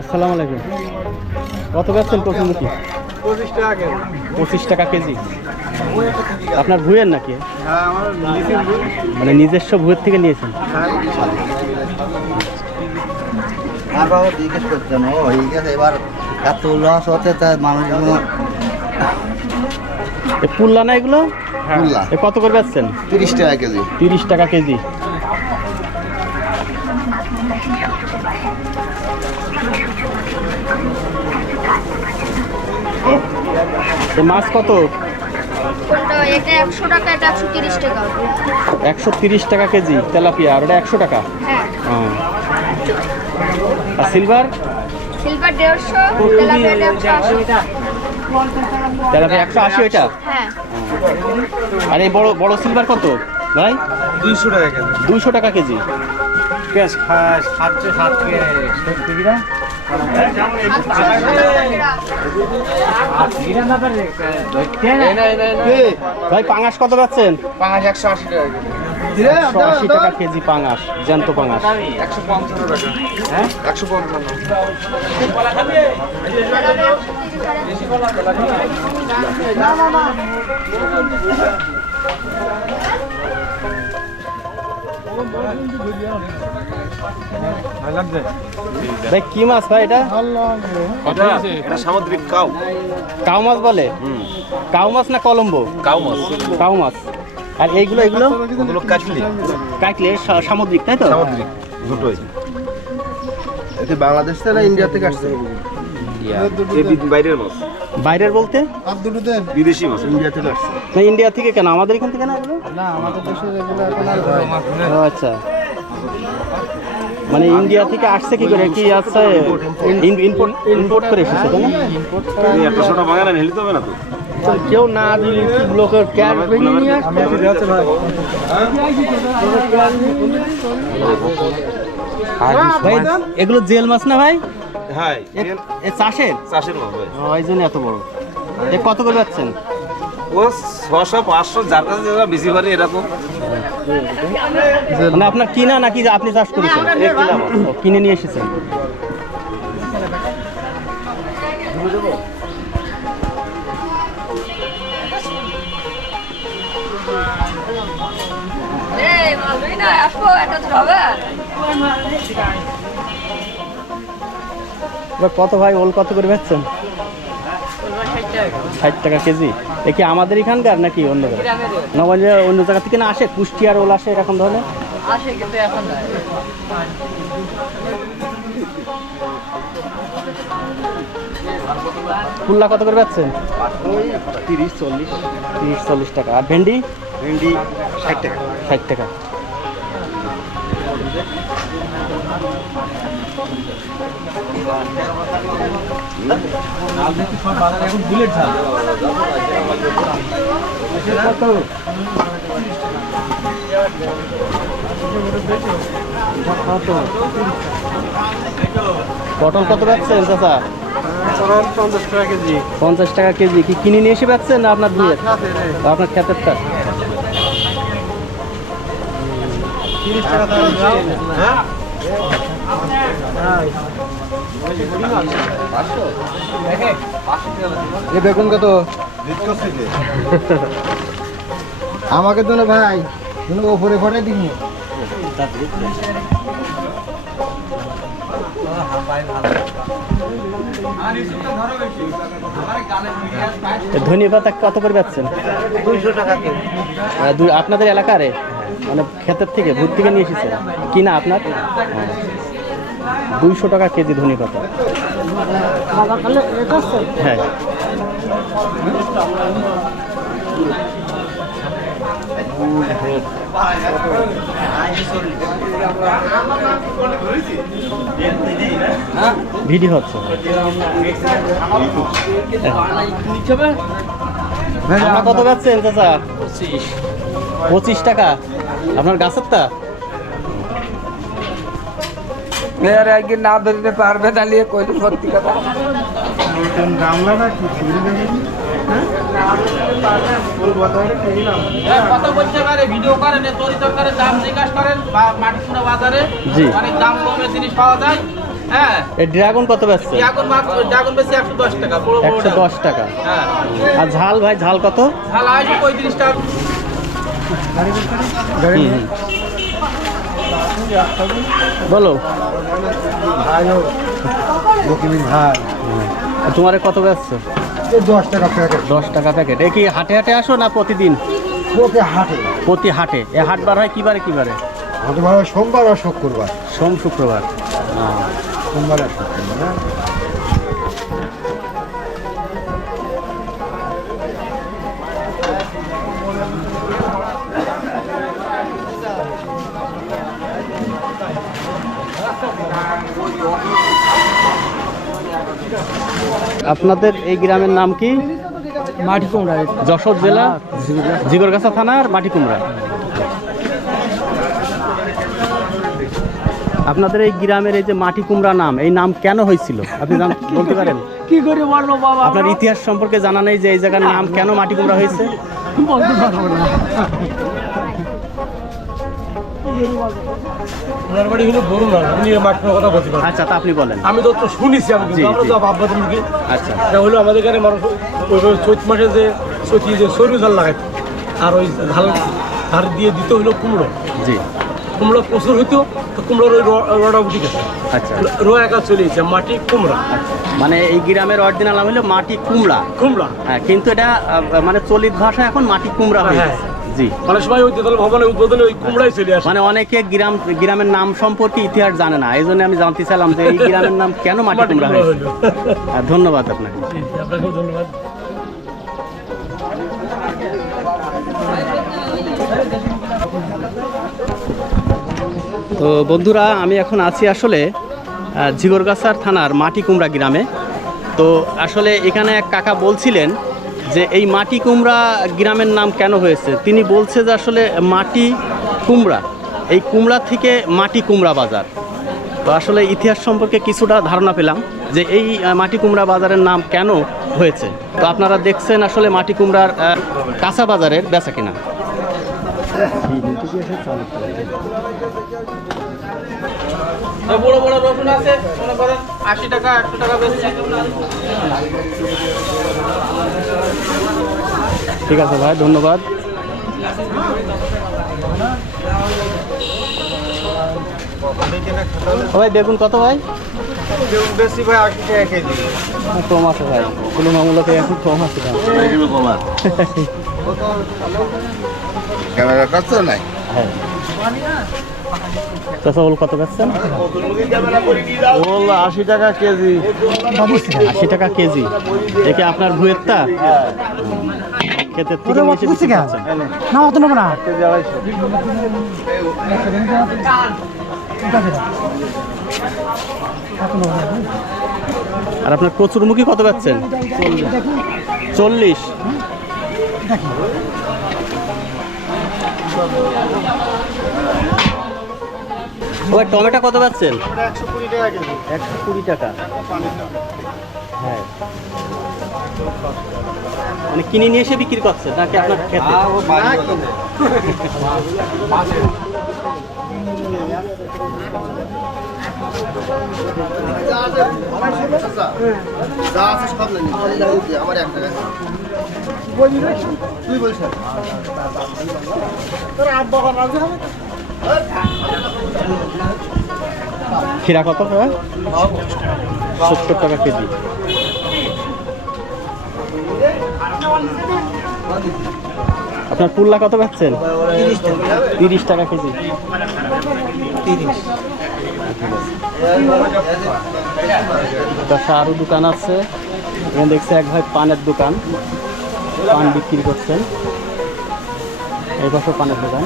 আসসালামু আলাইকুম। কত বেচছেন কচুমুখী? 25 টাকা কেজি। 25 টাকা কেজি। আপনার ভুঁইয়ের নাকি? হ্যাঁ, আমার নিজের ভুঁই। মানে নিজস্ব ভুঁইয়ের থেকে নিয়েছেন? আর বাবা জিজ্ঞেস করছেন ও হয়ে গেছে এবার এত লস হচ্ছে তাই মানুষগুলো এ পুল্লা না এগুলো? পুল্লা এ কত করে বেচছেন? 30 টাকা কেজি। 30 টাকা কেজি। এ মাছ কত? এটা 100 টাকা, এটা 130 টাকা। 130 টাকা কেজি তেলাপিয়া, আর ওটা 100 টাকা। হ্যাঁ, আর সিলভার? Silver 150, tilapia 180। তেলাপিয়া 180 ওইটা? হ্যাঁ, আর এই বড় বড় সিলভার কত ভাই? 200 টাকা কেজি। 200 টাকা কেজি। পেঁয়াজ খাস 760 টাকা 70 গ্রাম। ভাই পাঙাশ কত পাচ্ছেন? পাঁচ 180 টাকা কেজি। 180 টাকা কেজি পাঙাশ, জ্যান্ত পাঙাশ। 155 টাকা। হ্যাঁ, 155। ভাই কি মাছ ভাই এটা? এটা সামুদ্রিক কাউ কাউ মাছ বলে? কাউ মাছ না কলম্বো? কাউ মাছ কাউ মাছ। আর এইগুলো এগুলো ওগুলো কাটলি কাটলে সামুদ্রিক, তাই তো? সামুদ্রিক দুটোই এটা বাংলাদেশ থেকে না ইন্ডিয়া থেকে আসছে? বাইরের মাছ বাইরের বলতে? বিদেশি মাছ ইন্ডিয়া থেকে আসছে। না ইন্ডিয়া থেকে কেন, আমাদের এখান থেকে না এগুলো? না, আমাদের দেশে এগুলো এখন আর হয় না। ও আচ্ছা, মানে ইন্ডিয়া থেকে আসছে কি করে? কি আছে ইম্পোর্ট করে এসেছে তাই না? একটা ছোট বাগানে হেলি হবে না তো কেউ না লোকের ক্যাশ ভেঙে নিয়ে আমি আছি যাচ্ছে ভাই। ভাই এগুলো জেল মাছ না ভাই? হ্যাঁ এ চাষের? চাষের মাছ ভাই ওই জন্য এত বড়। এ কত করে পাচ্ছেন? ও 600 500 যার কাছে যেটা বেশি পারে এরকম মানে আপনার কিনা নাকি আপনি চাষ করেছেন? ও, কিনে নিয়ে এসেছেন। এবার কত ভাই ওল কত করে বেচছেন? 60 টাকা কেজি। এ কি আমাদের এখানকার নাকি অন্য জায়গায়? না বলে অন্য জায়গা থেকে না আসে, কুষ্টিয়ার ওল আসে এরকম ধরনের? কুল্লা কত করে বেচছেন? 30-40 টাকা। আর ভেন্ডি? ভেন্ডি 60 টাকা। 60 টাকা। পটল কত বেচছেন চাচা? 50 টাকা কেজি। 50 টাকা কেজি। কি কিনে নিয়ে এসে বেচছেন না আপনার দুধের? আপনার ক্ষেতেরটা? 30 টাকা দাম। হ্যাঁ, এ বেগুন কত? আমাকে তো না ভাই, তুমি ওপরে ফটাই দিবি। ধনিয়া পাতা কত করে বেচছেন? 200 টাকা কেজি। আপনাদের এলাকারে মানে ক্ষেতের থেকে ভূত থেকে নিয়ে এসেছে কিনা আপনার? 200 টাকা কেজি ধনিয়া পাতা। হ্যাঁ, ভিডিও হচ্ছে। আপনার কত বেচছেন চাচা? 25 টাকা। আপনার গাছের তা? একদিন না ধরতে পারবে না নিয়ে কইলে সত্যি কথা। গামলা না কি কথা বলতে পারে, ভিডিও করেন, তরি তরকারির দাম জিজ্ঞাসা করেন, মাটি বাজারে জি। অনেক দাম কমে জিনিস পাওয়া যায়। হ্যাঁ এই ড্রাগন কত বেচছে? ড্রাগন বেশি 110 টাকা, বড় বড় 110 টাকা। হ্যাঁ। আর ঝাল ভাই, ঝাল কত? ঝাল আছে 35 টাকা। বলো ভাইও বকিমিন ভাই আর তোমারে কত বেচছো? 10 টাকা প্যাকেট 10 টাকা প্যাকেট। এ কি হাটে হাটে আসো না প্রতিদিন? ওকে হাটে প্রতি হাটে। এ হাট বার হয় কি বারে কি বারে? হাটে ভাই সোমবার আর শুক্রবার। সোম শুক্রবার। সোমবার আর শুক্রবার না? আপনাদের এই গ্রামের নাম কি? মাটি কুমড়া। যশোর জেলা জিগরগাছা থানার মাটি কুমড়া। আপনাদের এই গ্রামের এই যে মাটি কুমড়া নাম, এই নাম কেন হয়েছিল আপনি বলতে পারেন? কি করে বলবো বাবা, আপনার ইতিহাস সম্পর্কে জানা নেই যে এই জায়গার নাম কেন মাটি কুমড়া হয়েছে? বলতে পারবো না। ওনার বাড়ি হলো বড় না, উনি মাঠের কথা বলতে পারেন। আচ্ছা, তা আপনি বলেন। আমি তো শুনেছি, আমি জি, কিন্তু আমরা জি। তো ভাববাদের মুখে। আচ্ছা, এটা হলো আমাদের এখানে মানুষ ওই চৈত মাসে যে চৈতি যে সরু ঝাল লাগাইত, আর ওই ঝাল ধার দিয়ে দিতে হলো কুমড়ো। জি, কুমড়ো প্রচুর হইতো, তো কুমড়োর ওই রোয়াটা উঠে গেছে, আচ্ছা। রোয়া একা চলে গেছে, মাটি কুমড়া। মানে এই গ্রামের অরিজিনাল নাম হলো মাটি কুমড়া। কুমড়া হ্যাঁ, কিন্তু এটা মানে চলিত ভাষা এখন মাটি কুমড়া হয়ে হ্যাঁ। গেছে। জি, মানে সবাই ওই তেতল ভবনের উদ্বোধনে ওই কুমড়াই চলে আসে। মানে অনেকে গ্রামের নাম সম্পর্কে ইতিহাস জানে না, এই জন্য আমি জানতে চাইলাম যে এই গ্রামের নাম কেন মাটি মাটি কুমড়া কুমড়া হয়েছে। হইলো। ধন্যবাদ আপনাকে। আপনাকেও ধন্যবাদ। তো বন্ধুরা, আমি এখন আছি আসলে ঝিগরগাছার থানার মাটি কুমড়া গ্রামে। তো আসলে এখানে এক কাকা বলছিলেন যে এই মাটি কুমড়া গ্রামের নাম কেন হয়েছে। তিনি বলছে যে আসলে মাটি কুমড়া, এই কুমড়া থেকে মাটি কুমড়া বাজার। তো আসলে ইতিহাস সম্পর্কে কিছুটা ধারণা পেলাম যে এই মাটি কুমড়া বাজারের নাম কেন হয়েছে। তো আপনারা দেখছেন আসলে মাটি কুমড়ার কাঁচা বাজারের বেচা কিনা। বড় বড় রসুন আছে, মনে করেন 80 টাকা 100 টাকা বেশি। ঠিক আছে ভাই, ধন্যবাদ। ভাই বেগুন কত ভাই? বেশি ভাই 80 টাকা কেজি। কম আছে ভাই, তুলনামূলক এখন কম আছে দাম। ক্যামেরা করছো নাই? হ্যাঁ। চাচা ওল কত বেচছেন? ওল 80 টাকা কেজি। 80 টাকা কেজি। একে আপনার ভুয়েরটা ক্ষেতের থেকে নিয়ে এসে বিক্রি করছেন? না অত নেবো না। কেজি 250। আর আপনার কচুরমুখী কত বেচছেন? 40। ওই টমেটো কত বেচছেন? 120 টাকা কেজি। 120 টাকা। হ্যাঁ, মানে কিনে নিয়ে এসে বিক্রি করছেন নাকি আপনার খেতে? আমার 1 টাকা। তুই বলছিস খিরা কত টাকা? 70 টাকা কেজি। আপনার পুল্লা কত পাচ্ছেন? 30 টাকা কেজি। আরও দোকান আছে, এখানে দেখছে এক ভাই পানের দোকান, পান বিক্রি করছেন। এই পাশে পানের দোকান।